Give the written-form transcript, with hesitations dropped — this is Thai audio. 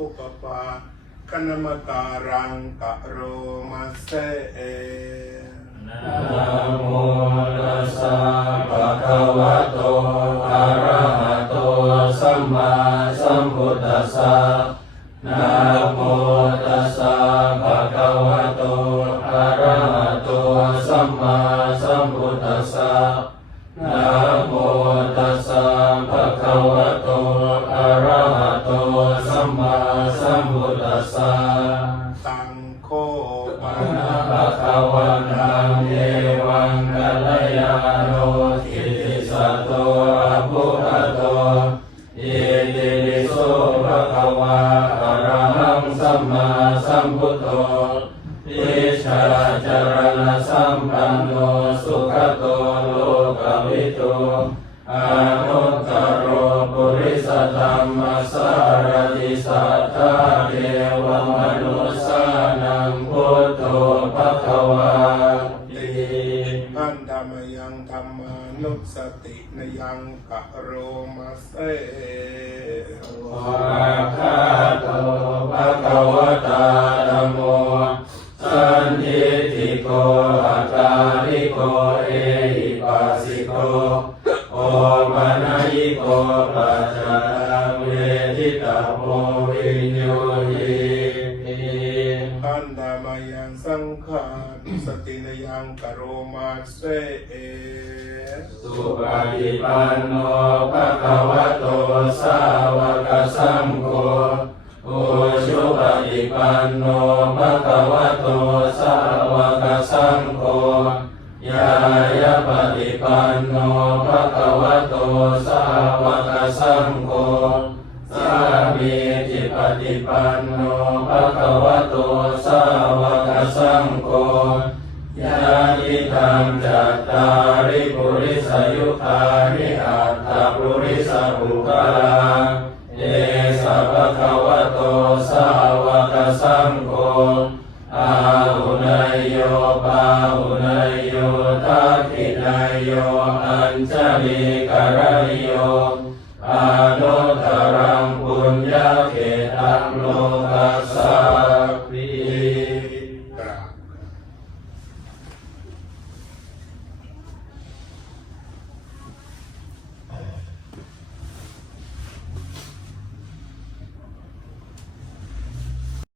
อุปปาคณมการังกะโรมาเสนะโมตัสสะภะคะวะโตอะระหะโตสัมมาสัมพุทธัสสะนะโมตัสสะภะคะวะโตอะระหะโตสัมมาสัมพุทธัสสะนะโมตัสสะภะคะวะโตอะระหะโตสัมมาสัมพุทธัสสะตังโคปะนะภะคะวันตังเอวังกัลยาโนทิติสัตโตอะภุคโตเยติปิโสภะคะวะอะระหังสัมมาสัมพุทโธวิชาจารณสัมปันโนสุขโตโลกวิทูอนุตตโรปุริสธรรมสารติสัทธาเทวมนุสสานังพุทโธภควาติอันธรรมยังธรรมานุสตินยังกะโรมาเสวะคาโตภควตาธัมโมสันทิฏฐิโกอัตตาริโกเอหิปัสสิโกโอปัญญิโกปัจจตังเวทิตาโพวิญโยหิอันธรรมยังสังฆานุสตินยังกะโรมาเสสุปฏิปันโนภะคะวะโตสาวกสังโฆโอชุปฏิปันโนภะคะวะโตสาวกสังโฆยายาปฏิปันโนภะคะวะโตสาวกสังโฆสามีจิปฏิปันโนภะคะวะโตสาวกสังโฆญาณิธรรมจัตตาริปุริสยุคานิอัตตปุริสปุคลาเอสะภะคะวะโตสาวกสังโฆอาหุนายโยปาหุนายโยทักขินายโยอัญชลีกรณิโย